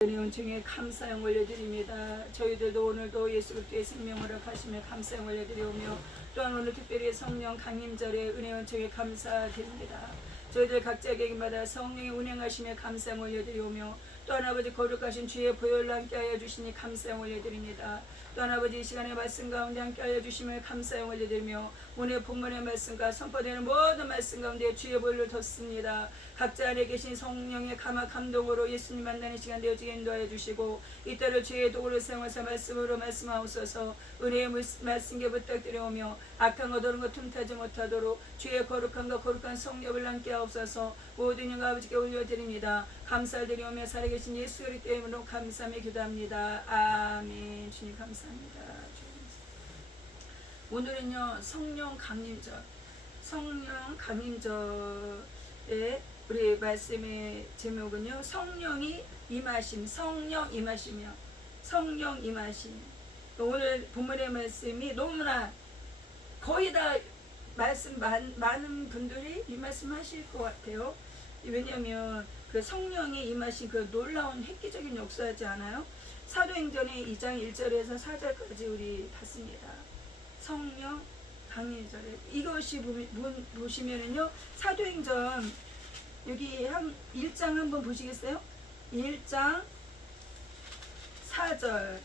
은혜원 중에 감사형 올려드립니다. 저희들도 오늘도 예수 그리스도의 생명을 허락하시며 감사형 올려드리오며 또한 오늘 특별히 성령 강림절에 은혜원 중에 감사드립니다. 저희들 각자 개개마다 성령이 운행하시며 감사형 올려드리오며 또한 아버지 거룩하신 주의 보혈로 함께하여 주시니 감사형 올려드립니다. 또한 아버지 이 시간의 말씀 가운데 함께하여 주시며 감사형 올려드리며 오늘 본문의 말씀과 선포되는 모든 말씀 가운데 주의 보혈을 뒀습니다. 각자 안에 계신 성령의 감동으로 예수님 만나는 시간 되어지게 인도하여 주시고 이때를 주의 도구를 사용하사 말씀으로 말씀하옵소서. 은혜의 말씀께 부탁드려오며 악한 것 옳은 것 틈타지 못하도록 주의 거룩함과 거룩한 성령을 함께 하옵소서. 모든 영광 아버지께 올려드립니다. 감사드리오며 살아계신 예수 그리스도 이름으로 감사하며 기도합니다. 아멘. 주님 감사합니다. 오늘은요 성령 강림절, 성령 강림절에 우리 말씀의 제목은요 성령이 임하심, 성령 임하시며 성령 임하심. 오늘 본문의 말씀이 너무나 거의 다 말씀 많은 분들이 이 말씀 하실 것 같아요. 왜냐하면 그 성령이 임하신 그 놀라운 획기적인 역사하지 않아요? 사도행전의 2장 1절에서 4절까지 우리 봤습니다. 성령 강림절에 이것이 보시면은요 사도행전 여기 한 1장 한번 보시겠어요? 1장 4절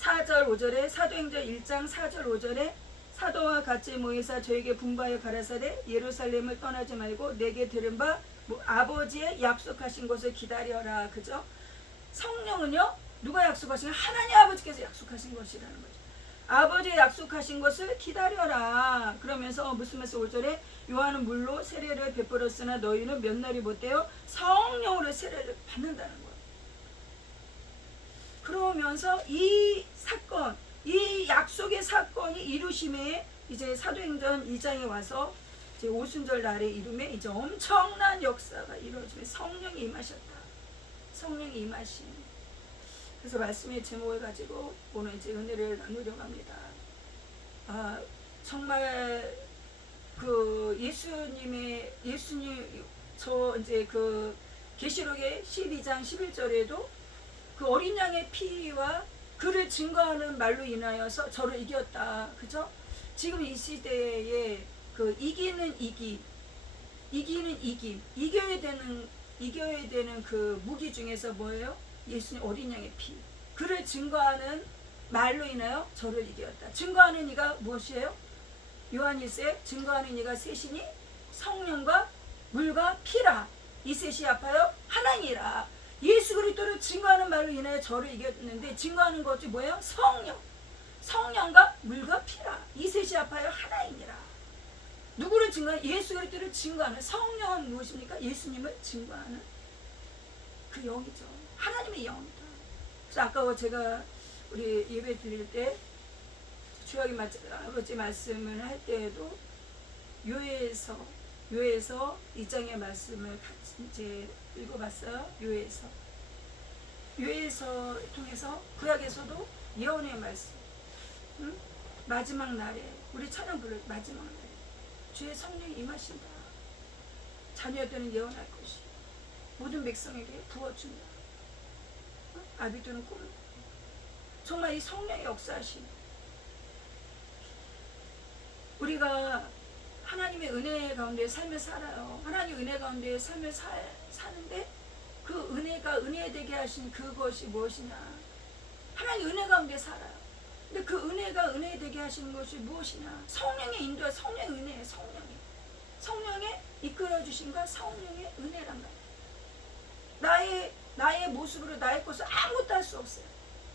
5절에 사도행전 1장 4절 5절에 사도와 같이 모이사 저에게 분부하여 가라사대 예루살렘을 떠나지 말고 내게 들은 바 아버지의 약속하신 것을 기다려라. 그죠? 성령은요 누가 약속하신 거? 하나님 아버지께서 약속하신 것이라는 거죠. 아버지의 약속하신 것을 기다려라. 그러면서 무슨 말씀 5절에 요한은 물로 세례를 베풀었으나 너희는 몇 날이 못되어 성령으로 세례를 받는다는 거예요. 그러면서 이 사건, 이 약속의 사건이 이루심에 이제 사도행전 2장에 와서 이제 오순절 날에 이름에 이제 엄청난 역사가 이루어지며 성령이 임하셨다. 성령이 임하심. 그래서 말씀의 제목을 가지고 오늘 이제 은혜를 나누려고 합니다. 정말 그 예수님 저 이제 그 계시록의 12장 11절에도 그 어린 양의 피와 그를 증거하는 말로 인하여서 저를 이겼다. 그죠? 지금 이 시대에 그 이기는 이김, 이겨야 되는 그 무기 중에서 뭐예요? 예수님 어린 양의 피, 그를 증거하는 말로 인하여 저를 이겼다. 증거하는 이가 무엇이에요? 요한일서에 증거하는 이가 셋이니 성령과 물과 피라. 이 셋이 합하여 하나니라. 예수 그리스도를 증거하는 말로 인하여 저를 이겼는데 증거하는 것이 뭐예요? 성령과 물과 피라. 이 셋이 합하여 하나이니라. 누구를 증거하는? 예수 그리스도를 증거하는. 성령은 무엇입니까? 예수님을 증거하는 그 영이죠. 하나님의 영이다. 그래서 아까 제가 우리 예배 드릴 때 주야기 아버지 말씀을 할 때에도 요에서 2장의 말씀을 같이 이제 읽어봤어요. 요에서 통해서 구약에서도 예언의 말씀, 마지막 날에 우리 찬양 부를 마지막 날에 주의 성령이 임하신다. 자녀들은 예언할 것이 모든 백성에게 부어준다. 아비들은 꿈을 정말 이 성령의 역사하심. 우리가 하나님의 은혜 가운데 삶을 살아요. 하나님 은혜 가운데 삶을 사는데 그 은혜가 은혜 되게 하신 그것이 무엇이냐? 하나님 은혜 가운데 살아요. 근데 그 은혜가 은혜 되게 하시는 것이 무엇이냐? 성령의 인도와 성령의 은혜예요. 성령의 이끌어 주심과 성령의 은혜란 말이에요. 나의 모습으로 나의 것을 아무것도 할 수 없어요.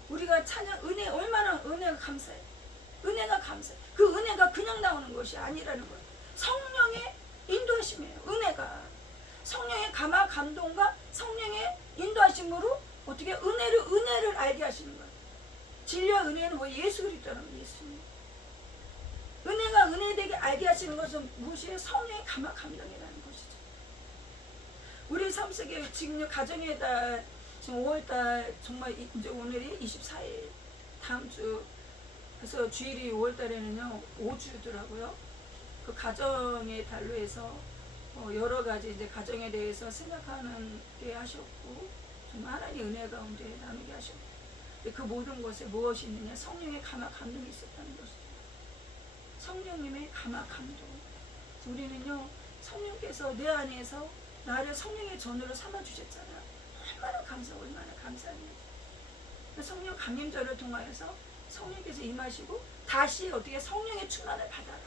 우리가 찬양 은혜 얼마나 은혜가 감사해. 은혜가 감사해. 그 은혜가 그냥 나오는 것이 아니라는 거예요. 성령의 인도하심이에요. 은혜가 성령의 감동과 성령의 인도하심으로 어떻게 은혜를 알게 하시는 거예요. 진리와 은혜는 뭐 예수 그리스도라는 거예요. 예수님. 은혜가 은혜되게 알게 하시는 것은 무엇이에요? 성령의 감동이라는 것이죠. 우리 삶 속에 지금 가정의 달 지금 5월달 정말 이제 오늘이 24일 다음 주 그래서 주일이 5월달에는요 5주더라고요. 그 가정의 달로 해서 여러 가지 이제 가정에 대해서 생각하는 게 하셨고 정말 하나님의 은혜 가운데 나누게 하셨고 그 모든 것에 무엇이 있느냐 성령의 감화 감동이 있었다는 것이죠. 성령님의 감화 감동. 우리는요 성령께서 내 안에서 나를 성령의 전으로 삼아주셨잖아. 얼마나 감사하고 얼마나 감사하냐. 성령 감림절을 통하여서 성령께서 임하시고 다시 어떻게 성령의 충만을 받아라.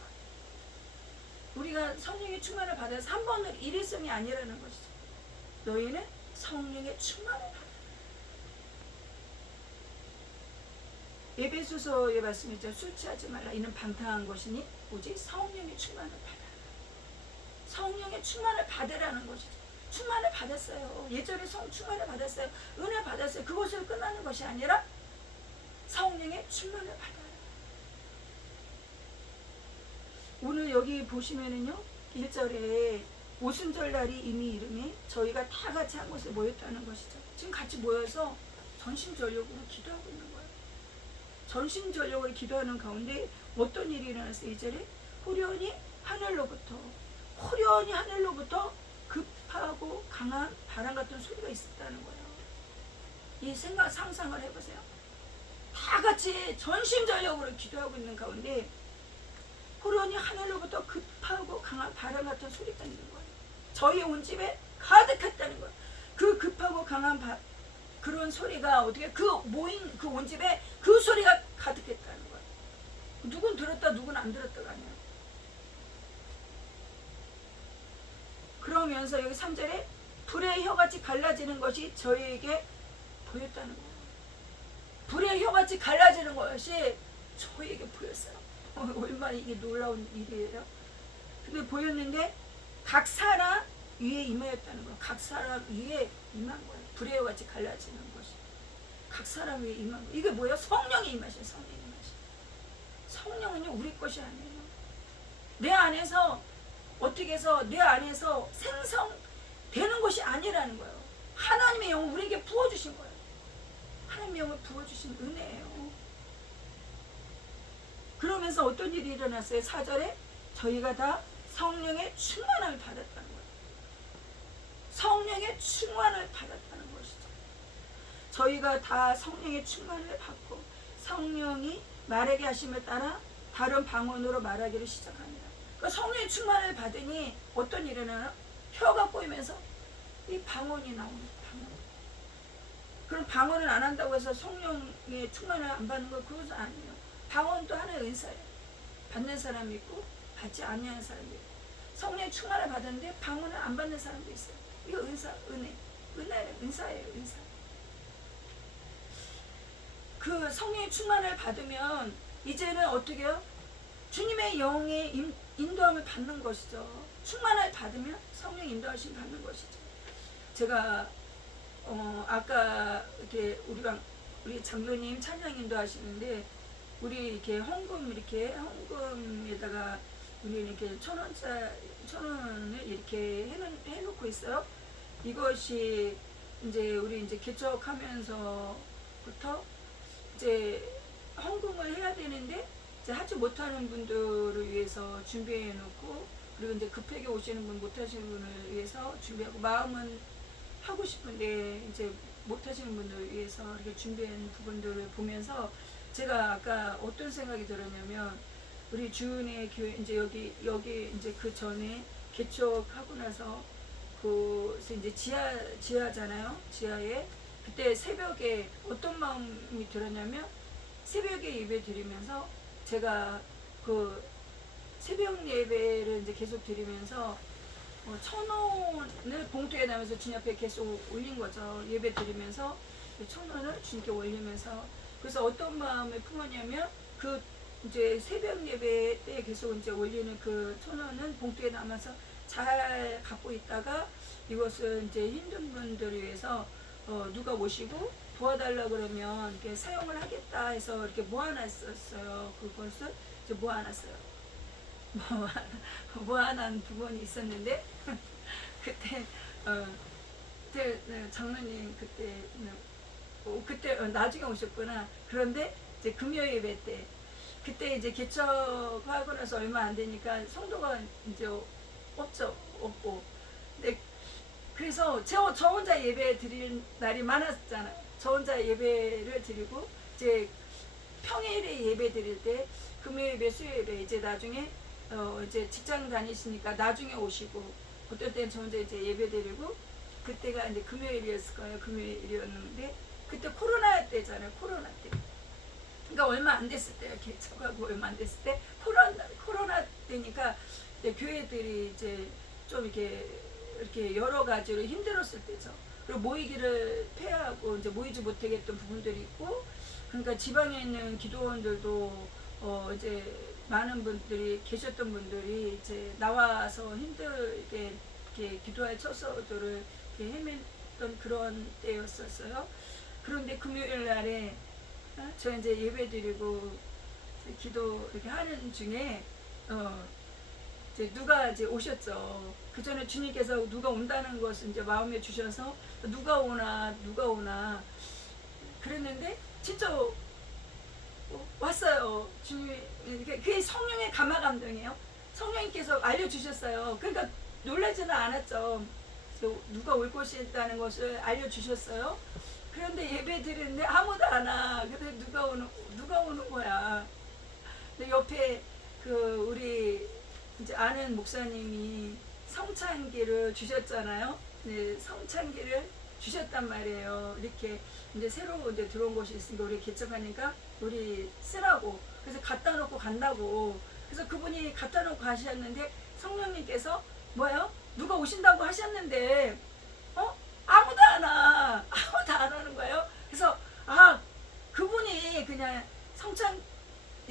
우리가 성령의 충만을 받아서 한 번으로 일회성이 아니라는 것이죠. 너희는 성령의 충만을 받아라. 에베소서의 말씀이죠. 술 취하지 말라. 이는 방탕한 것이니 오직 성령의 충만을 받아라. 성령의 충만을 받으라는 것이죠. 충만을 받았어요. 예전에 충만을 받았어요. 은혜 받았어요. 그것으로 끝나는 것이 아니라 성령의 충만을 받아요. 오늘 여기 보시면은요 1절에 오순절날이 이미 이름이 저희가 다 같이 한 곳에 모였다는 것이죠. 지금 같이 모여서 전심전력으로 기도하고 있는 거예요. 전심전력으로 기도하는 가운데 어떤 일이 일어났어요? 2절에 호련히 하늘로부터 급하고 강한 바람 같은 소리가 있었다는 거예요. 이 생각 상상을 해보세요. 다 같이 전심전력으로 기도하고 있는 가운데 호련히 하늘로부터 급하고 강한 바람 같은 소리가 있는 거예요. 저희 온 집에 가득했다는 거예요. 그 급하고 강한 그런 소리가 어떻게 그 모인 그 온 집에 그 소리가 가득했다는 거예요. 누군 들었다 누군 안 들었다가 아니에요. 그러면서 여기 3절에 불의 혀같이 갈라지는 것이 저희에게 보였다는 거예요. 불의 혀같이 갈라지는 것이 저희에게 보였어요. 얼마나 이게 놀라운 일이에요. 근데 보였는데 각 사람 위에 임하였다는 거예요. 각 사람 위에 임한 거예요. 불의 혀같이 갈라지는 것이 각 사람 위에 임한 거예요. 이게 뭐예요? 성령이 임하신 성령이 임하신. 성령은요 우리 것이 아니에요. 내 안에서 어떻게 해서 내 안에서 생성되는 것이 아니라는 거예요. 하나님의 영을 우리에게 부어주신 거예요. 하나님의 영을 부어주신 은혜예요. 그러면서 어떤 일이 일어났어요? 4절에 저희가 다 성령의 충만함을 받았다는 거예요. 성령의 충만을 받았다는 것이죠. 저희가 다 성령의 충만을 받고 성령이 말하게 하심을 따라 다른 방언으로 말하기를 시작합니다. 성령의 충만을 받으니 어떤 일이 일어나요? 혀가 꼬이면서 이 방언이 나옵니다. 방언. 그럼 방언을 안 한다고 해서 성령의 충만을 안 받는 거 그것은 아니에요. 방언도 하나의 은사예요. 받는 사람이 있고 받지 아니하는 사람이 있고 성령의 충만을 받았는데 방언을 안 받는 사람도 있어요. 이거 은사, 은사예요. 은사. 그 성령의 충만을 받으면 이제는 어떻게 해요? 주님의 영의 인도함을 받는 것이죠. 충만을 받으면 성령 인도하심 받는 것이죠. 제가 아까 이렇게 우리 장로님 찬양 인도하시는데 우리 이렇게 헌금에다가 우리 이렇게 1,000원을 이렇게 해놓고 있어요. 이것이 이제 우리 이제 개척하면서부터 이제 헌금을 해야 되는데 이제 하지 못하는 분들을 위해서 준비해 놓고 그리고 이제 급하게 오시는 분 못하시는 분을 위해서 준비하고 마음은 하고 싶은데 이제 못하시는 분들을 위해서 이렇게 준비한 부분들을 보면서 제가 아까 어떤 생각이 들었냐면 우리 주은의 교회 이제 여기 이제 그 전에 개척하고 나서 그래서 이제 지하잖아요. 지하에 그때 새벽에 어떤 마음이 들었냐면 새벽에 예배 드리면서 제가 그 새벽 예배를 이제 계속 드리면서 1,000원을 봉투에 담아서 주님 앞에 계속 올린 거죠. 예배 드리면서 1,000원을 주님께 올리면서 그래서 어떤 마음을 품었냐면 그 이제 새벽 예배 때 계속 이제 올리는 그 1,000원은 봉투에 담아서 잘 갖고 있다가 이것을 이제 힘든 분들을 위해서 누가 오시고 도와달라 그러면 이렇게 사용을 하겠다 해서 이렇게 모아놨었어요. 그것을 이제 모아놨어요. 모아놓은 부분이 있었는데 그때 장로님 그때 나중에 오셨구나. 그런데 이제 금요 예배 때 그때 이제 개척하고 나서 얼마 안 되니까 성도가 이제 없죠. 없고. 네, 그래서 저 혼자 예배 드릴 날이 많았잖아요. 저 혼자 예배를 드리고 이제 평일에 예배 드릴 때 금요일 예배, 수요일 예배 이제 나중에 이제 직장 다니시니까 나중에 오시고 어떨 땐 저 혼자 이제 예배 드리고 그때가 이제 금요일이었을 거예요. 금요일이었는데 그때 코로나 때잖아요. 코로나 때. 그러니까 얼마 안 됐을 때요. 개척하고 얼마 안 됐을 때 코로나 때니까 이제 교회들이 이제 좀 이렇게 여러 가지로 힘들었을 때죠. 그리고 모이기를 폐하고 이제 모이지 못하겠던 부분들이 있고, 그러니까 지방에 있는 기도원들도 이제 많은 분들이 계셨던 분들이 이제 나와서 힘들게 이렇게 기도할 처소들을 이렇게 헤맸던 그런 때였었어요. 그런데 금요일 날에 저 이제 예배 드리고 기도 이렇게 하는 중에 이제 누가 이제 오셨죠. 그 전에 주님께서 누가 온다는 것을 이제 마음에 주셔서 누가 오나 그랬는데 진짜 왔어요. 주님, 그게 성령의 감화 감동이에요. 성령님께서 알려주셨어요. 그러니까 놀라지는 않았죠. 누가 올 것이 있다는 것을 알려주셨어요. 그런데 예배 드리는데 아무도 안 와. 근데 누가 오는 거야. 근데 옆에 우리 이제 아는 목사님이 성찬기를 주셨잖아요. 네, 성찬기를 주셨단 말이에요. 이렇게 이제 새로 이제 들어온 곳이 있으니까 우리 개척하니까 우리 쓰라고. 그래서 갖다 놓고 간다고. 그래서 그분이 갖다 놓고 가셨는데 성령님께서 뭐예요? 누가 오신다고 하셨는데 아무도 안 와. 아무도 안 오는 거예요. 그래서 그분이 그냥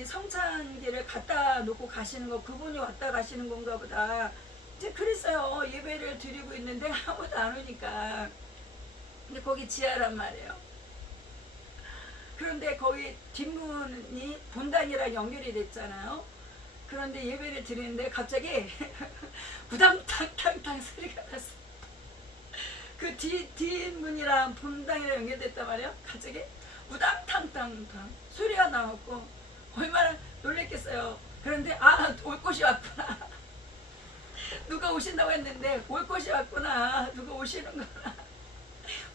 성찬기를 갖다 놓고 가시는 거, 그분이 왔다 가시는 건가 보다. 이제 그랬어요. 예배를 드리고 있는데 아무도 안 오니까. 근데 거기 지하란 말이에요. 그런데 거기 뒷문이 본당이랑 연결이 됐잖아요. 그런데 예배를 드리는데 갑자기 부당탕탕탕 소리가 났어. 그 뒷문이랑 본당이랑 연결됐단 말이에요. 갑자기 우당탕탕탕 소리가 나왔고 얼마나 놀랬겠어요. 그런데 올 곳이 왔구나. 누가 오신다고 했는데 올 곳이 왔구나. 누가 오시는구나.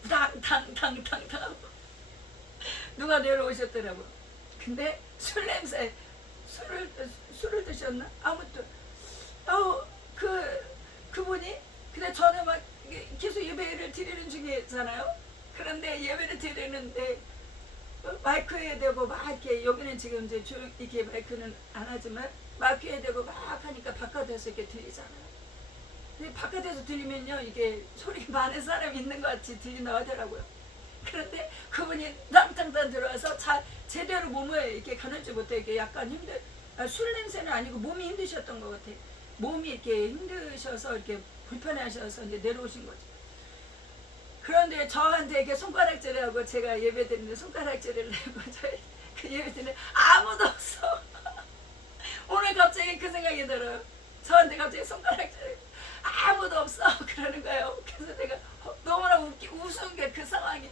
우당탕탕탕탕 하고 누가 내려오셨더라고. 근데 술 냄새, 술을 드셨나? 아무튼 그분이 근데 저는 막 계속 예배를 드리는 중이잖아요. 그런데 예배를 드리는데 마이크에 대고 막 이렇게, 여기는 지금 이제 이렇게 마이크는 안 하지만 마이크에 대고 막 하니까 바깥에서 이렇게 들리잖아요. 근데 바깥에서 들리면요, 이게 소리 많은 사람이 있는 것 같이 들린다고 하더라고요. 그런데 그분이 낭탕탕 들어와서 제대로 몸을 이렇게 가누지 못해 이렇게 약간 술 냄새는 아니고 몸이 힘드셨던 것 같아요. 몸이 이렇게 힘드셔서 이렇게 불편하셔서 이제 내려오신 거죠. 그런데 저한테 이렇게 손가락질을 하고, 제가 예배 드리는데 손가락질을 하고 그 예배 드리는데 아무도 없어. 오늘 갑자기 그 생각이 들어요. 저한테 갑자기 손가락질을 아무도 없어 그러는 거예요. 그래서 내가 너무나 우스운 게 그 상황이,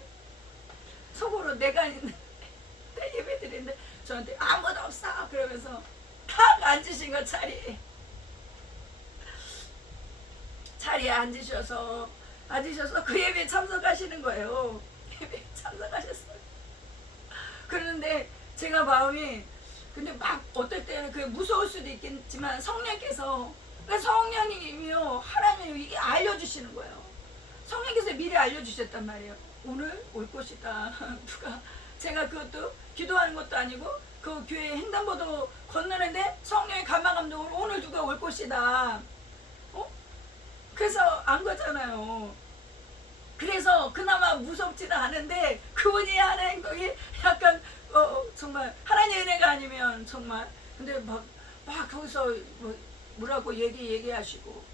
속으로 내가 예배 드리는데 저한테 아무도 없어 그러면서 탁 앉으신 거, 자리에 앉으셔서 그 예배에 참석하시는 거예요. 예배에 참석하셨어요. 그런데 제가 마음이, 근데 막 어떨 때는 그게 무서울 수도 있겠지만 성령님이요, 하나님이 이게 알려주시는 거예요. 성령께서 미리 알려주셨단 말이에요. 오늘 올 것이다. 누가, 제가 그것도 기도하는 것도 아니고 그 교회 횡단보도 건너는데 성령의 감화 감동으로 오늘 누가 올 것이다. 그래서 안 거잖아요. 그래서 그나마 무섭지는 않은데 그분이 하는 행동이 약간 정말 하나님의 은혜가 아니면 정말, 근데 막 거기서 뭐라고 얘기하시고,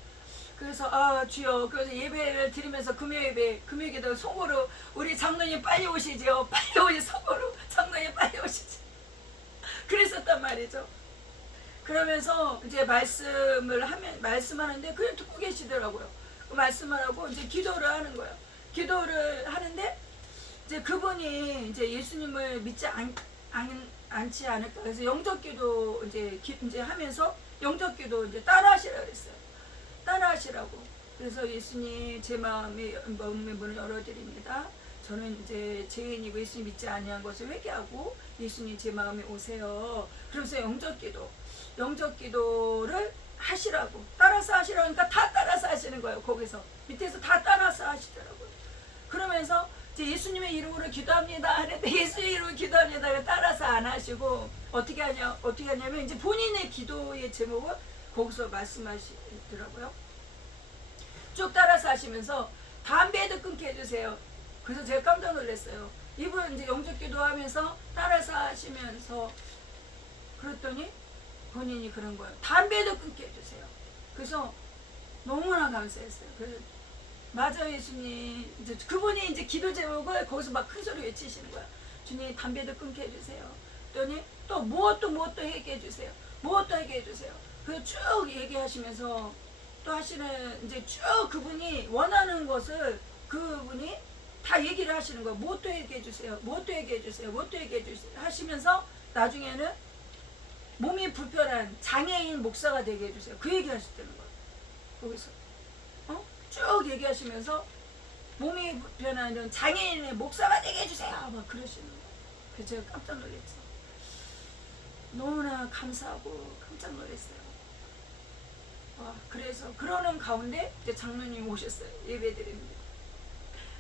그래서 주여, 그래서 예배를 드리면서 금요일에도 속으로 우리 장로님 빨리 오시죠. 속으로 장로님 빨리 오시죠. 그랬었단 말이죠. 그러면서 이제 말씀하는데 그냥 듣고 계시더라고요. 말씀을 하고 이제 기도를 하는 거예요. 기도를 하는데 이제 그분이 이제 예수님을 믿지 않지 않을까. 그래서 영접기도 이제 하면서 영접기도 이제 따라 하시라 그랬어요. 따라하시라고. 그래서 예수님 제 마음의 문을 열어드립니다. 저는 이제 죄인이고 예수님 믿지 아니한 것을 회개하고 예수님 제 마음에 오세요. 그러면서 영접 기도를 하시라고, 따라서 하시라고 하니까 다 따라서 하시는 거예요. 거기서 밑에서 다 따라서 하시더라고요. 그러면서 이제 예수님의 이름으로 기도합니다 하는데 예수님의 이름으로 기도합니다 따라서 안 하시고 어떻게 하냐면 이제 본인의 기도의 제목을 거기서 말씀하시더라고요. 쭉 따라서 하시면서 담배도 끊게 해주세요. 그래서 제가 깜짝 놀랐어요. 이분 이제 영접 기도하면서 따라서 하시면서 그랬더니 본인이 그런 거예요. 담배도 끊게 해주세요. 그래서 너무나 감사했어요. 그래서 맞아 예수님. 이제 그분이 이제 기도 제목을 거기서 막 큰 소리 외치시는 거야. 주님 담배도 끊게 해주세요. 그랬더니 또 무엇도 얘기해 주세요. 무엇도 얘기해 주세요. 그래서 쭉 얘기하시면서 또 하시는 이제 쭉 그분이 원하는 것을 그분이 다 얘기를 하시는 거예요. 무엇도 얘기해 주세요. 무엇도 얘기해 주세요. 무엇도 얘기해 주세요. 하시면서 나중에는 몸이 불편한 장애인 목사가 되게 해주세요. 그 얘기 하시다는 거예요. 거기서 쭉 얘기하시면서 몸이 불편한 이런 장애인의 목사가 되게 해주세요. 막 그러시는 거예요. 그래서 제가 깜짝 놀랐죠. 너무나 감사하고 깜짝 놀랐어요. 그래서 그러는 가운데 이제 장로님이 오셨어요. 예배 드립니다.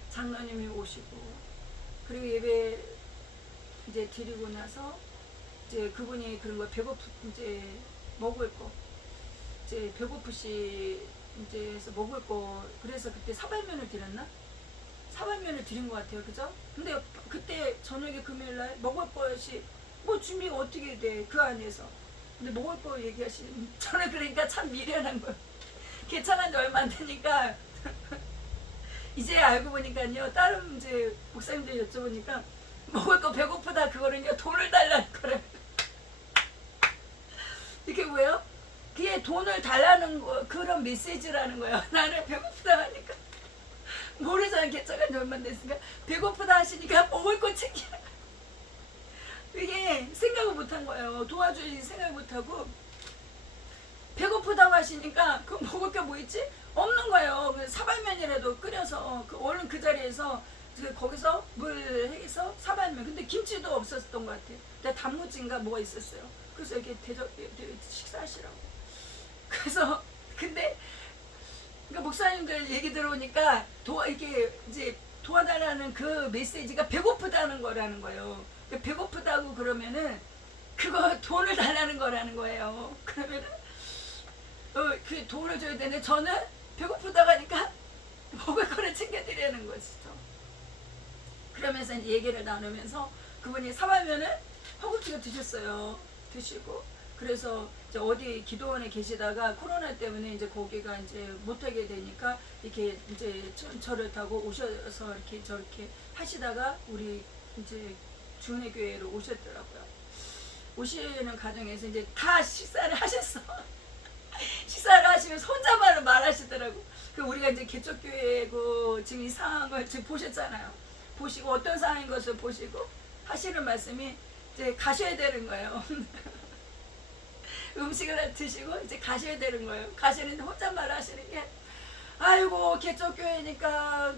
장로님이 오시고 그리고 예배 이제 드리고 나서 이제 그분이 그런 거 이제 먹을 거 이제 배고프시 이제 해서 먹을 거 그래서 그때 사발면을 드렸나? 사발면을 드린 것 같아요. 그죠? 근데 그때 저녁에 금요일날 먹을 것이 뭐 준비가 어떻게 돼 그 안에서 근데 먹을 거 얘기하시는 저는 그러니까 참 미련한 거예요. 개천한 지 얼마 안 되니까 이제 알고 보니까요. 다른 이제 목사님들 여쭤보니까 먹을 거 배고프다 그거는요 돈을 달라는 거래요. 이게 뭐예요? 그게 돈을 달라는 거 그런 메시지라는 거예요. 나는 배고프다 하니까 모르잖아. 개천한 지 얼마 안 됐으니까 배고프다 하시니까 먹을 거 챙기라. 이게 생각을 못한 거예요. 도와주지 생각을 못하고 배고프다고 하시니까 그 먹을 게 뭐 있지? 없는 거예요. 사발면이라도 끓여서 얼른 그 자리에서 거기서 물 해서 사발면 근데 김치도 없었던 것 같아요. 근데 단무지인가 뭐가 있었어요. 그래서 이렇게 식사하시라고. 그래서 근데 그러니까 목사님들 얘기 들어오니까 이렇게 이제 도와달라는 그 메시지가 배고프다는 거라는 거예요. 배고프다고 그러면은 그거 돈을 달라는 거라는 거예요. 그러면은 그 돈을 줘야 되는데 저는 배고프다고 하니까 먹을 거를 챙겨드리는 것이죠. 그러면서 이제 얘기를 나누면서 그분이 사발면을 허겁지겁 드셨어요. 드시고 그래서 이제 어디 기도원에 계시다가 코로나 때문에 이제 거기가 이제 못하게 되니까 이렇게 이제 전철을 타고 오셔서 이렇게 저렇게 하시다가 우리 이제 주은혜 교회로 오셨더라고요. 오시는 과정에서 이제 다 식사를 하셨어. 식사를 하시면서 혼자만을 말하시더라고. 그 우리가 이제 개척교회고 지금 이 상황을 지금 보셨잖아요. 보시고 어떤 상황인 것을 보시고 하시는 말씀이 이제 가셔야 되는 거예요. 음식을 드시고 이제 가셔야 되는 거예요. 가시는데 혼잣말 하시는 게 아이고 개척교회니까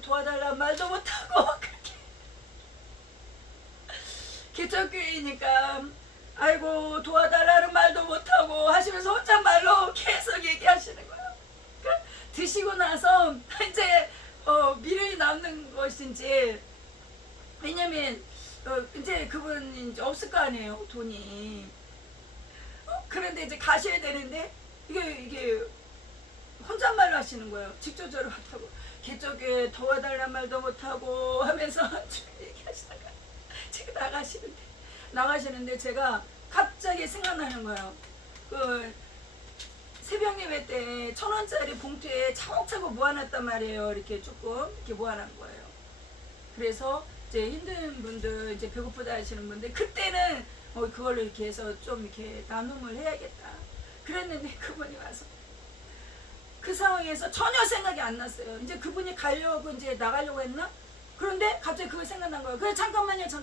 도와달라 말도 못하고 그렇게 개척교회니까 아이고 도와달라는 말도 못하고 하시면서 혼잣말로 계속 얘기하시는 거예요. 드시고 나서 이제 미련이 남는 것인지 왜냐면 이제 그분이 이제 없을 거 아니에요 돈이. 그런데 이제 가셔야 되는데 이게 혼잣말로 하시는 거예요. 직접적으로 못하고 개척교회 도와달라는 말도 못하고 하면서 얘기하시다가 지금 나가시는데 제가 갑자기 생각나는 거예요. 그 새벽 예배 때 1,000원짜리 봉투에 차곡차곡 모아놨단 말이에요. 이렇게 조금 이렇게 모아놓은 거예요. 그래서 이제 힘든 분들 이제 배고프다 하시는 분들 그때는 그걸로 이렇게 해서 좀 이렇게 나눔을 해야겠다. 그랬는데 그분이 와서 그 상황에서 전혀 생각이 안 났어요. 이제 그분이 가려고 이제 나가려고 했나? 그런데 갑자기 그거 생각난 거예요. 그래 잠깐만요.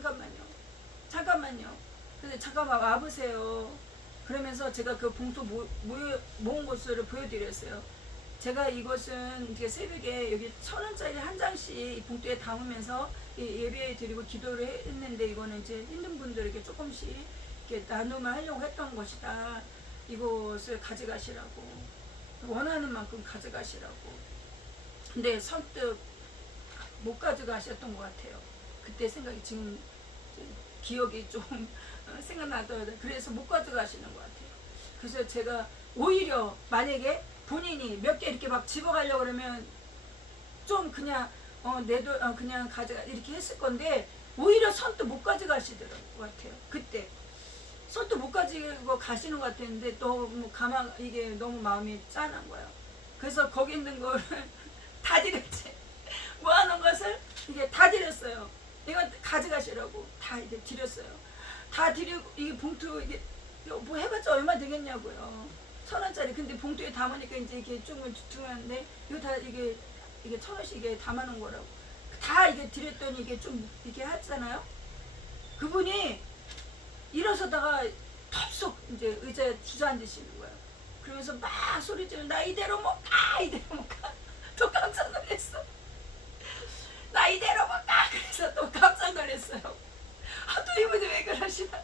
근데 잠깐만 와보세요. 그러면서 제가 그 봉투 모은 곳을 보여드렸어요. 제가 이것은 이제 새벽에 여기 1,000원짜리 한 장씩 이 봉투에 담으면서 예배 드리고 기도를 했는데, 이거는 이제 힘든 분들에게 조금씩 이렇게 나눔을 하려고 했던 것이다. 이것을 가져가시라고, 원하는 만큼 가져가시라고. 근데 선뜻 못 가져가셨던 것 같아요. 그때 생각이 지금 기억이 좀 생각나더라고요. 그래서 못 가져가시는 것 같아요. 그래서 제가 오히려 만약에 본인이 몇 개 이렇게 막 집어가려고 그러면 좀 그냥 그냥 가져가 이렇게 했을 건데, 오히려 선뜻 못 가져가시더라고 것 같아요. 그때 선뜻 못 가지고 가시는 것 같았는데 너무 이게 너무 마음이 짠한 거예요. 그래서 거기 있는 거를 다 드렸지. 모아놓은 것을 이게 다 드렸어요. 이거 가져가시라고 다 이제 드렸어요. 다 드리고, 이 봉투 이게 뭐 해봤자 얼마 되겠냐고요. 1,000원짜리. 근데 봉투에 담으니까 이제 이게 조금 두툼한데, 이거 다 이게 1,000원씩 이게 담아놓은 거라고. 다 이게 드렸더니 이게 좀 이렇게 하잖아요. 그분이 일어서다가 덥석 이제 의자에 주저앉으시는 거예요. 그러면서 막 소리 지르고, 나 이대로 못 가, 이대로 못 가. 또 깜짝 놀랐어. 나 이대로 못 가. 그래서 또 깜짝 놀랐어요. 또 이분이 왜 그러시나.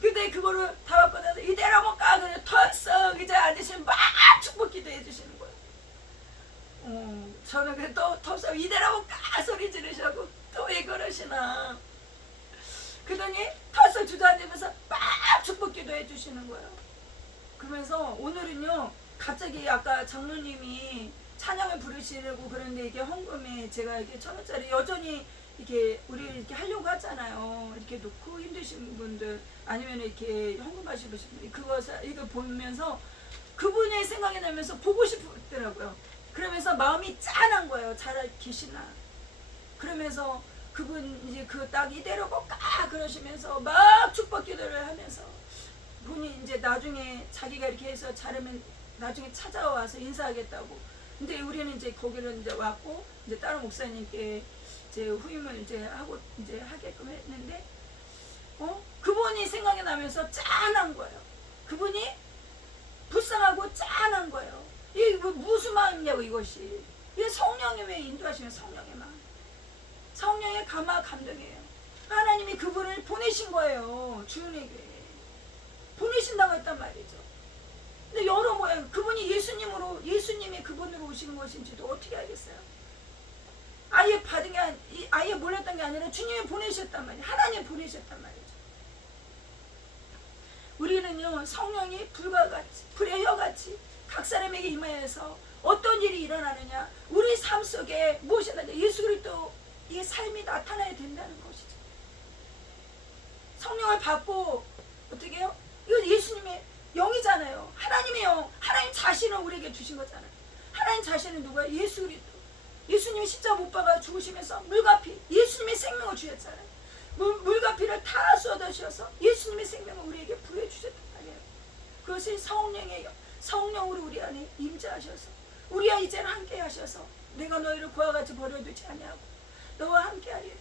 근데 그거를 다 받고 나서 이대로 못 가. 그래서 털썩 의자에 앉으시면 막 축복 기도해 주시는 거예요. 저는 그래 또 털썩 이대로 못 가 소리 지르시고, 또 왜 그러시나. 그러더니 털썩 주저앉으면서 막 축복 기도해 주시는 거예요. 그러면서 오늘은요, 갑자기 아까 장로님이 찬양을 부르시려고 그런데, 이게 헌금에 제가 이렇게 1,000원짜리 여전히 이렇게 우리 이렇게 하려고 하잖아요. 이렇게 놓고 힘드신 분들, 아니면 이렇게 헌금하시고 분들, 이거 보면서 그분의 생각이 나면서 보고 싶더라고요. 그러면서 마음이 짠한 거예요. 잘 계시나. 그러면서 그분 이제 그 딱 이대로 못 가 그러시면서 막 축복 기도를 하면서, 분이 이제 나중에 자기가 이렇게 해서 잘하면 나중에 찾아와서 인사하겠다고. 근데 우리는 이제 거기를 이제 왔고, 이제 다른 목사님께 이제 후임을 이제 하고 이제 하게끔 했는데, 그분이 생각이 나면서 짠한 거예요. 그분이 불쌍하고 짠한 거예요. 이게 무슨 마음이냐고, 이것이. 이게 성령님의 인도하시면 성령의 마음. 성령의 감동이에요. 하나님이 그분을 보내신 거예요. 주님에게. 보내신다고 했단 말이죠. 근데 여러 모양, 그분이 예수님이 그분으로 오시는 것인지도 어떻게 알겠어요? 아예 받은 게, 아예 몰랐던 게 아니라 주님이 보내셨단 말이에요. 하나님 보내셨단 말이죠. 우리는요, 성령이 불과 같이, 불의 혀같이 각 사람에게 임하여서 어떤 일이 일어나느냐, 우리 삶 속에 무엇이 나냐, 예수 그리스도의 삶이 나타나야 된다는 것이죠. 성령을 받고 어떻게 해요? 이거 예수님의 영이잖아요. 하나님의 영, 하나님 자신을 우리에게 주신 거잖아요. 하나님 자신은 누구야? 예수 그리스도. 예수님이 십자가 못 박아 죽으시면서 물과 피, 예수님의 생명을 주셨잖아요. 물과 피를 다 쏟아주셔서 예수님의 생명을 우리에게 부여주셨단 말이에요. 그것이 성령의 영, 성령으로 우리 안에 임재하셔서 우리와 이제는 함께 하셔서, 내가 너희를 그와 같이 버려두지 아니하고 너와 함께 하리라.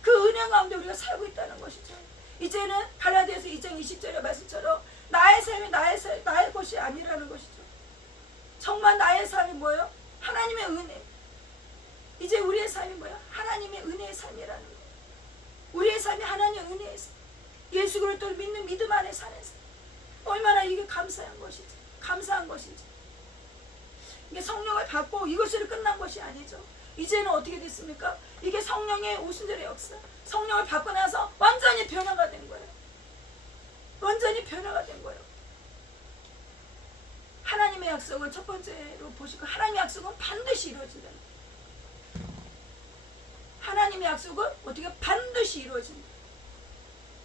그 은혜 가운데 우리가 살고 있다는 것이죠. 이제는 갈라디아서 2장 20절의 말씀처럼 나의 삶이 나의 것이 아니라는 것이죠. 정말 나의 삶이 뭐예요? 하나님의 은혜. 이제 우리의 삶이 뭐야? 하나님의 은혜의 삶이라는 거예요. 우리의 삶이 하나님의 은혜의 삶. 예수 그리스도를 믿는 믿음 안에 사는 삶. 얼마나 이게 감사한 것이지. 감사한 것이지. 이게 성령을 받고 이것으로 끝난 것이 아니죠. 이제는 어떻게 됐습니까? 이게 성령의 오순절의 역사. 성령을 받고 나서 완전히 변화가 된 거예요. 완전히 변화가 된 거예요. 하나님의 약속은 첫 번째로 보시고, 하나님의 약속은 반드시 이루어진다. 하나님의 약속은 어떻게 반드시 이루어진다.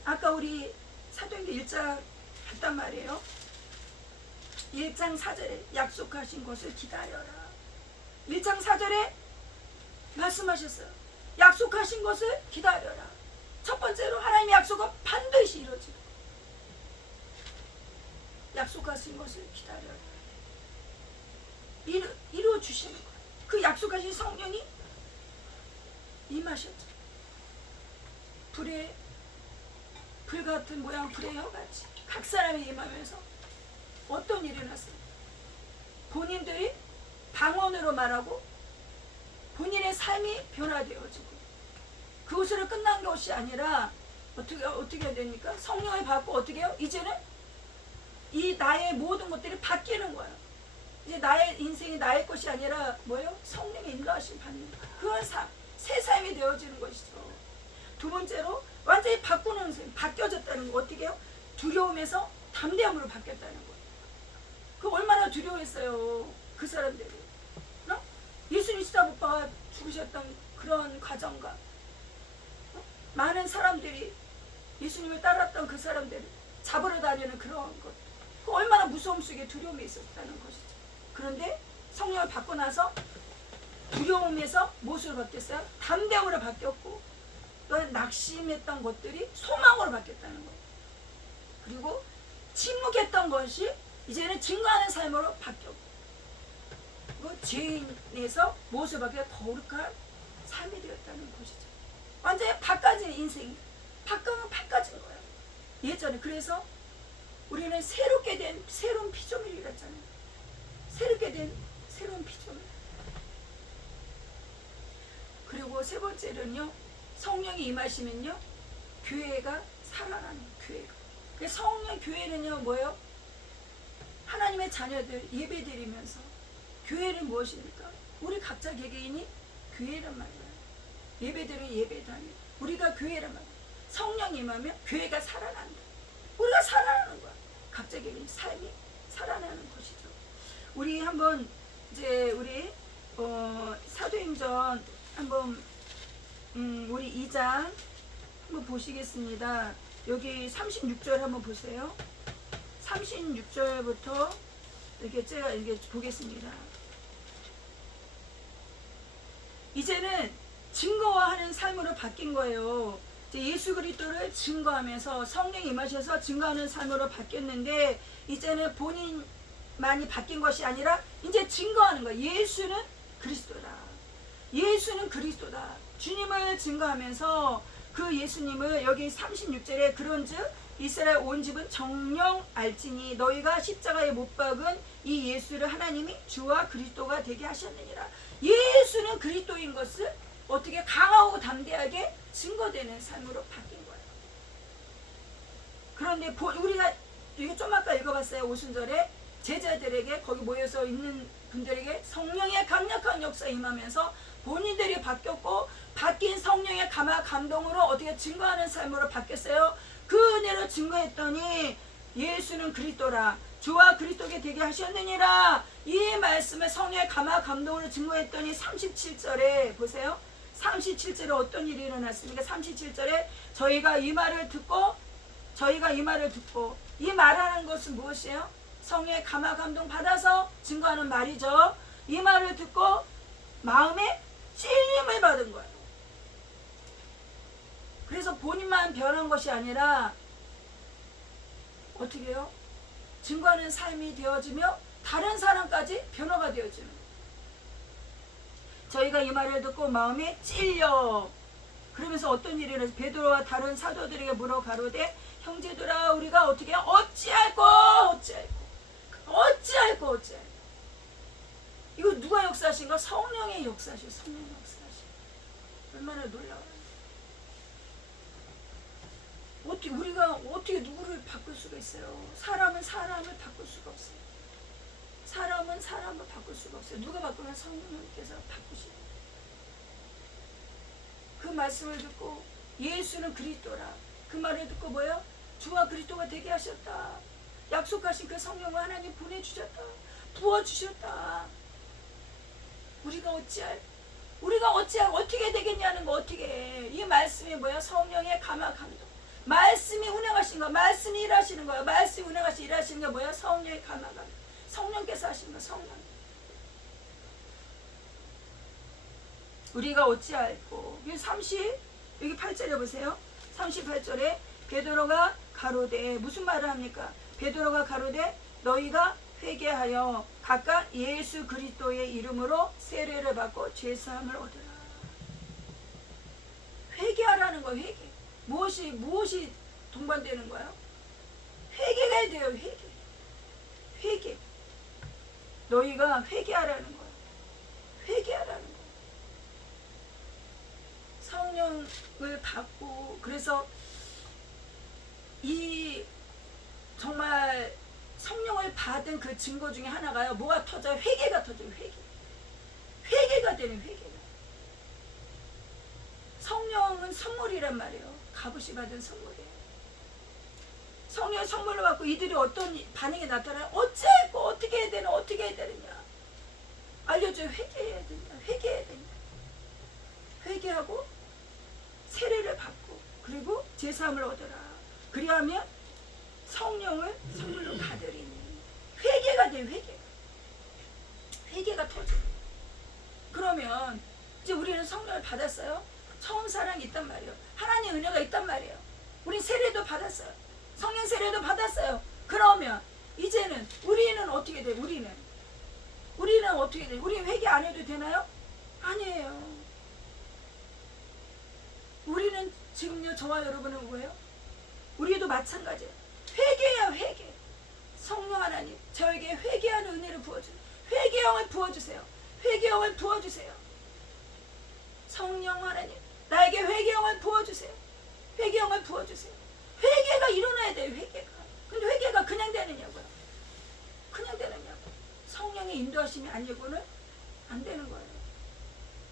아까 우리 사도행전 1장 했단 말이에요. 1장 4절에 약속하신 것을 기다려라. 1장 4절에 말씀하셨어요. 약속하신 것을 기다려라. 첫 번째로 하나님의 약속은 반드시 이루어지고, 약속하신 것을 기다려라. 이루어 주시는 거예요. 그 약속하신 성령이 임하셨죠. 불의 불같은 모양 불의 혀같이 각 사람이 임하면서 어떤 일이 났어요? 본인들이 방언으로 말하고 본인의 삶이 변화되어지고 그것으로 끝난 것이 아니라 어떻게 해야 됩니까? 성령을 받고 어떻게 해요? 이제는 이 나의 모든 것들이 바뀌는 거예요. 이제 나의 인생이 나의 것이 아니라 뭐예요? 성령의 인도하심 받는 그런 삶, 새 삶이 되어지는 것이죠. 두 번째로 완전히 바꾸는 삶, 바뀌어졌다는 거 어떻게 해요? 두려움에서 담대함으로 바뀌었다는 거예요. 그 얼마나 두려워했어요. 그 사람들이. 어? 예수님 십자가가 죽으셨던 그런 과정과 많은 사람들이 예수님을 따랐던 그 사람들을 잡으러 다니는 그런 것. 그 얼마나 무서움 속에 두려움이 있었다는 것이죠. 그런데 성령을 받고 나서 두려움에서 무엇으로 바뀌었어요? 담대함으로 바뀌었고 또 낙심했던 것들이 소망으로 바뀌었다는 거예요. 그리고 침묵했던 것이 이제는 증거하는 삶으로 바뀌었고 죄인에서 무엇으로 바뀌어 거룩한 삶이 되었다는 것이죠. 완전히 바꿔진 인생이 바꿔진 거예요. 예전에 그래서 우리는 새롭게 된 새로운 피조물이라 했잖아요. 새롭게 된 새로운 피조물. 그리고 세 번째는요, 성령이 임하시면요, 교회가 살아나는 교회가. 성령 교회는요 뭐예요? 하나님의 자녀들 예배드리면서 교회는 무엇입니까? 우리 각자 개개인이 교회란 말이에요. 예배드리는 예배당이 우리가 교회란 말이에요. 성령이 임하면 교회가 살아난다. 우리가 살아나는 거야. 각자 개개인 삶이 살아나는 것이죠. 우리 한번 이제 우리 사도행전 한번 우리 2장 한번 보시겠습니다. 여기 36절 한번 보세요. 36절부터 이렇게 제가 이렇게 보겠습니다. 이제는 증거화하는 삶으로 바뀐 거예요. 이제 예수 그리스도를 증거하면서 성령이 임하셔서 증거하는 삶으로 바뀌었는데 이제는 본인만이 바뀐 것이 아니라 이제 증거하는 거예요. 예수는 그리스도다. 예수는 그리스도다. 주님을 증거하면서 그 예수님을 여기 36절에 그런즉 이스라엘 온 집은 정령 알지니 너희가 십자가에 못 박은 이 예수를 하나님이 주와 그리스도가 되게 하셨느니라. 예수는 그리스도인 것을 어떻게 강하고 담대하게 증거되는 삶으로 바뀐 거예요. 그런데 우리가 이게 좀 아까 읽어봤어요. 오순절에 제자들에게 거기 모여서 있는 분들에게 성령의 강력한 역사 임하면서 본인들이 바뀌었고 바뀐 성령의 감동으로 어떻게 증거하는 삶으로 바뀌었어요. 그 은혜로 증거했더니 예수는 그리스도라 주와 그리스도께 되게 하셨느니라. 이 말씀을 성령의 감동으로 증거했더니 37절에 보세요. 37절에 어떤 일이 일어났습니까? 37절에 저희가 이 말을 듣고 이 말하는 것은 무엇이에요? 성령의 감동 받아서 증거하는 말이죠. 이 말을 듣고 마음에 찔림을 받은 거예요. 그래서 본인만 변한 것이 아니라 어떻게 해요? 증거하는 삶이 되어지며 다른 사람까지 변화가 되어지는 거예요. 저희가 이 말을 듣고 마음에 찔려. 그러면서 어떤 일이 일어나서 베드로와 다른 사도들에게 물어 가로되 형제들아 우리가 어떻게 어찌할꼬 이거 누가 역사하신가? 성령의 역사시오. 성령의 역사시. 얼마나 놀라워요. 우리가 어떻게 누구를 바꿀 수가 있어요? 사람은 사람을 바꿀 수가 없어요. 사람은 사람을 바꿀 수가 없어요. 누가 바꾸면 성령님께서 바꾸시는. 그 말씀을 듣고 예수는 그리스도라. 그 말을 듣고 뭐예요? 주와 그리스도가 되게 하셨다. 약속하신 그 성령을 하나님 보내주셨다. 부어주셨다. 우리가 어찌할 어떻게 되겠냐는 거 어떻게 해. 이 말씀이 뭐야? 성령의 감동. 말씀이 운행하신 거, 말씀이 일하시는 거야. 말씀이 운행하시 일하시는 게 뭐야? 성령의 감동. 성령께서 하신 거, 성령. 우리가 어찌할꼬. 여기 8절에 보세요. 38절에 베드로가 가로되 무슨 말을 합니까? 베드로가 가로되 너희가 회개하여 각각 예수 그리스도의 이름으로 세례를 받고 죄사함을 얻으라. 회개하라는 거. 회개. 무엇이 동반되는 거예요? 회개가 해야 돼요. 회개. 너희가 회개하라는 거예요. 회개하라는 거예요. 성령을 받고, 그래서 이 정말 성령을 받은 그 증거 중에 하나가요. 뭐가 터져요? 회개가 터져요. 회개가 되는 회개가. 성령은 선물이란 말이에요. 값없이 받은 선물이에요. 성령의 선물을 받고 이들이 어떤 반응이 나타나요? 어째고 어떻게 해야 되나, 어떻게 해야 되느냐 알려줘요. 회개해야 된다. 회개해야 된다. 회개하고 세례를 받고, 그리고 제사함을 얻어라. 그리하면 성령을 선물로 받으리니. 회개가 돼요. 회개가 터져요. 그러면 이제 우리는 성령을 받았어요. 처음 사랑이 있단 말이에요. 하나님의 은혜가 있단 말이에요. 우린 세례도 받았어요. 성령 세례도 받았어요. 그러면 이제는 우리는 어떻게 돼요? 우리는 어떻게 돼요? 우리 회개 안 해도 되나요? 아니에요. 우리는 지금요, 저와 여러분은 뭐예요? 우리도 마찬가지예요. 회개야, 회개. 성령 하나님, 저에게 회개하는 은혜를 부어주세요. 회개형을 부어주세요. 회개형을 부어주세요. 성령 하나님, 나에게 회개형을 부어주세요. 회개형을 부어주세요. 회개가 일어나야 돼요. 회개가. 근데 회개가 그냥 되느냐고요? 그냥 되느냐고. 성령의 인도하심이 아니고는 안 되는 거예요.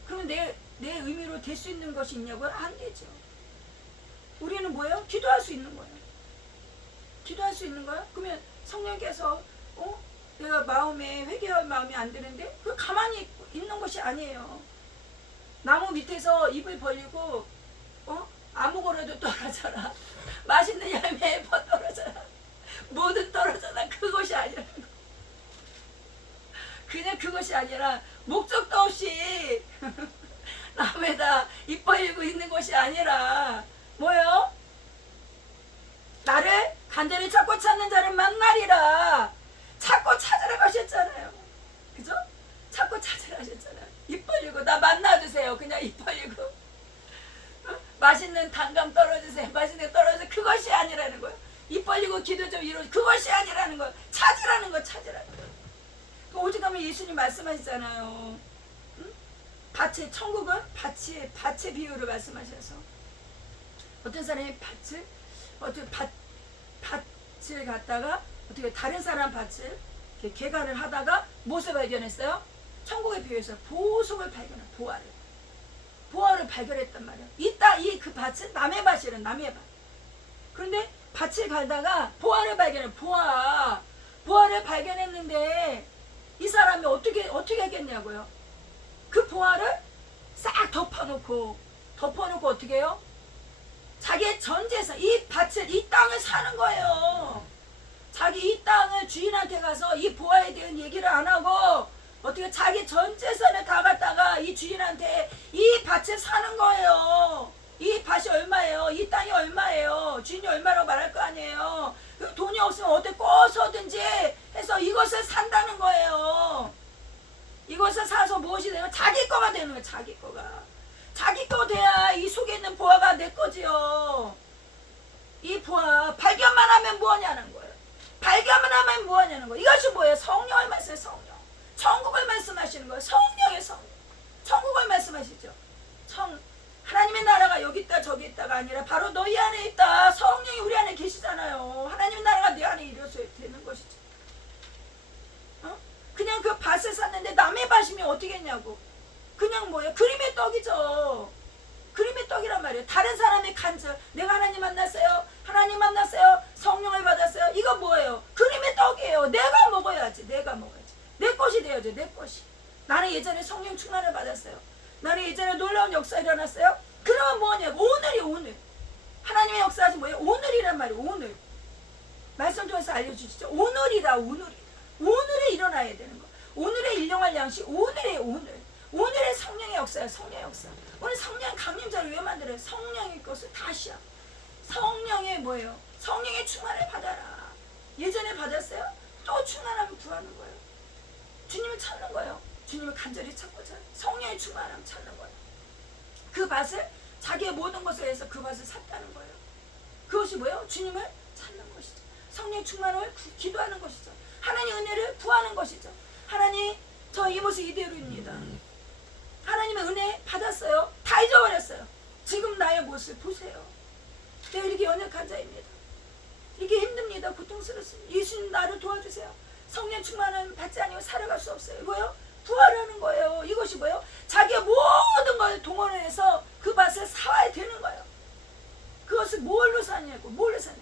그러면 내 의미로 될 수 있는 것이 있냐고요? 안 되죠. 우리는 뭐예요? 기도할 수 있는 거예요. 기도할 수 있는 거예요? 그러면 성령께서 내가 마음에 회개할 마음이 안 드는데 그 가만히 있는 것이 아니에요. 나무 밑에서 입을 벌리고 아무거라도 떨어져라. 맛있는 열매에 떨어져라. 뭐든 떨어져라. 그것이 아니라, 그냥 그것이 아니라 목적도 없이 남에다 입 벌리고 있는 것이 아니라 뭐요? 나를 간절히 찾고 찾는 자를 만나리라. 찾고 찾으라고 하셨잖아요. 그죠? 찾고 찾으라 하셨잖아요. 입 벌리고 나 만나주세요. 그냥 입 벌리고 맛있는 단감 떨어주세요. 맛있는 거 떨어주세요. 그것이 아니라는 거예요. 입 벌리고 기도 좀 이루어주. 그것이 아니라는 거예요. 찾으라는 거, 찾으라는 거예요. 오직하면 예수님 말씀하시잖아요. 응? 밭의 천국은 밭의 비유를 말씀하셔서 어떤 사람이 밭을 갖다가 어떻게 다른 사람 밭을 개간을 하다가 무엇을 발견했어요? 천국의 비유에서 보석을 발견한 보화를 발견했단 말이야. 그 밭은 남의 밭이란 남의 밭. 그런데 밭을 갈다가 보화를 발견했는데 이 사람이 어떻게 하겠냐고요? 그 보화를 싹 덮어놓고 어떻게 해요? 자기의 전 재산, 이 땅을 사는 거예요. 자기 이 땅을 주인한테 가서 이 보화에 대한 얘기를 안 하고 어떻게 자기 전 재산을 다 갖다가 이 주인한테 이 밭을 사는 거예요. 이 밭이 얼마예요? 이 땅이 얼마예요? 주인이 얼마라고 말할 거 아니에요. 돈이 없으면 어떻게 꺼서든지 해서 이것을 산다는 거예요. 이것을 사서 무엇이 되면 자기 거가 되는 거예요. 자기 거 돼야 이 속에 있는 보화가 내 거지요. 이 보화 발견만 하면 뭐하냐는 거예요. 이것이 뭐예요? 성령의 말씀이에요. 성령. 천국을 말씀하시는 거예요. 성령의 성령. 천국을 말씀하시죠. 하나님의 나라가 여기 있다 저기 있다가 아니라 바로 너희 안에 있다. 성령이 우리 안에 계시잖아요. 하나님의 나라가 내 안에 이루어져야 되는 것이죠. 그냥 그 밭을 샀는데 남의 밭이면 어떻게 했냐고. 그냥 뭐예요? 그림의 떡이죠. 그림의 떡이란 말이에요. 다른 사람의 간절. 내가 하나님 만났어요. 성령을 받았어요. 이거 뭐예요? 그림의 떡이에요. 내가 먹어야지. 내 것이 되어야죠. 내 것이. 나는 예전에 성령 충만을 받았어요. 나는 예전에 놀라운 역사 일어났어요. 그러면 뭐냐고. 오늘. 하나님의 역사하신 뭐예요? 오늘이란 말이에요. 오늘. 말씀 통해서 알려주시죠. 오늘에 일어나야 되는 거. 오늘의 일용할 양식. 오늘의 성령의 역사예요. 성령의 역사. 오늘 성령 강림자를 왜 만들어요? 성령의 것을 다시야. 성령의 뭐예요? 성령의 충만을 받아라. 예전에 받았어요? 또 충만하면 구하는 거예요. 주님을 찾는 거예요. 주님을 간절히 찾고 성령의 충만함 찾는 거예요. 그 밭을 자기의 모든 것을 해서 그 밭을 샀다는 거예요. 그것이 뭐예요? 주님을 찾는 것이죠. 성령 충만을 기도하는 것이죠. 하나님 은혜를 구하는 것이죠. 하나님, 저 이 모습 이대로입니다. 하나님의 은혜 받았어요. 다 잊어버렸어요. 지금 나의 모습 보세요. 내가 이렇게 연약한 자입니다. 이게 힘듭니다. 고통스럽습니다. 예수님 나를 도와주세요. 성령 충만을 받지 않으면 살아갈 수 없어요. 뭐요? 부활하는 거예요. 이것이 뭐예요? 자기의 모든 걸 동원해서 그 밭을 사와야 되는 거예요. 그것을 뭘로 사냐고, 뭘로 사냐고.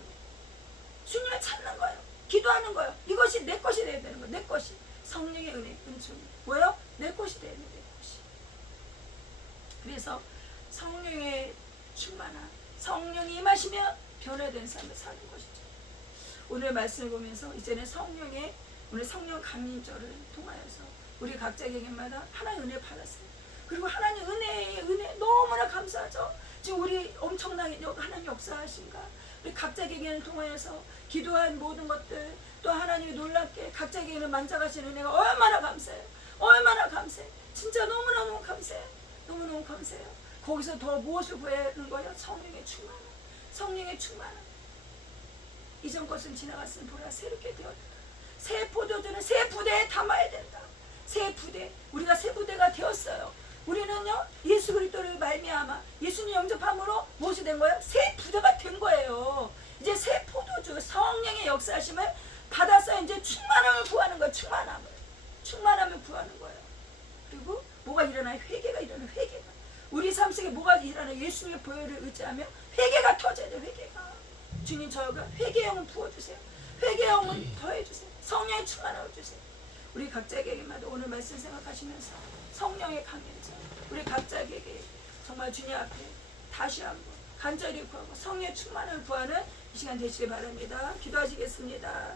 주님을 찾는 거예요. 기도하는 거예요. 이것이 내 것이 되어야 되는 거예요. 내 것이. 성령의 은혜, 은총. 뭐예요? 내 것이 되어야 되는 내 것이. 그래서 성령의 충만함, 성령이 임하시면 변화된 삶을 사는 것이죠. 오늘 말씀을 보면서 이제는 성령의 오늘 성령 감림절을 통하여서 우리 각자에게마다 하나님 은혜 받았어요. 그리고 하나님 은혜의 은혜 너무나 감사하죠. 지금 우리 엄청나게 하나님 역사하신가. 우리 각자에게는 통하여서 기도한 모든 것들 또 하나님이 놀랍게 각자에게는 만져가시는 은혜가 얼마나 감사해요. 얼마나 감사해요. 진짜 너무너무 감사해요. 너무너무 감사해요. 거기서 더 무엇을 구하는 거예요? 성령의 충만함. 성령의 충만함. 이전 것은 지나갔으니 보라 새롭게 되었다. 새 포도주는 새 부대에 담아야 된다. 새 부대. 우리가 새 부대가 되었어요. 우리는요 예수 그리스도를 말미암아 예수님 영접함으로 무엇이 된 거예요? 새 부대가 된 거예요. 이제 새 포도주 성령의 역사하심을 받아서 이제 충만함을 구하는 거예요. 충만함을 구하는 거예요. 그리고 뭐가 일어나요? 회개가 일어나요. 회개가. 우리 삶 속에 뭐가 일어나요? 예수님의 보혈을 의지하며 회개가 터져야 돼요. 회개가. 주님 저가 회개의 영을 부어주세요. 회개의 영을 더해주세요. 성령의 충만함을 주세요. 우리 각자에게마다 오늘 말씀 생각하시면서 성령의 강연자 우리 각자에게 정말 주님 앞에 다시 한번 간절히 구하고 성령의 충만을 구하는 이 시간 되시길 바랍니다. 기도하시겠습니다.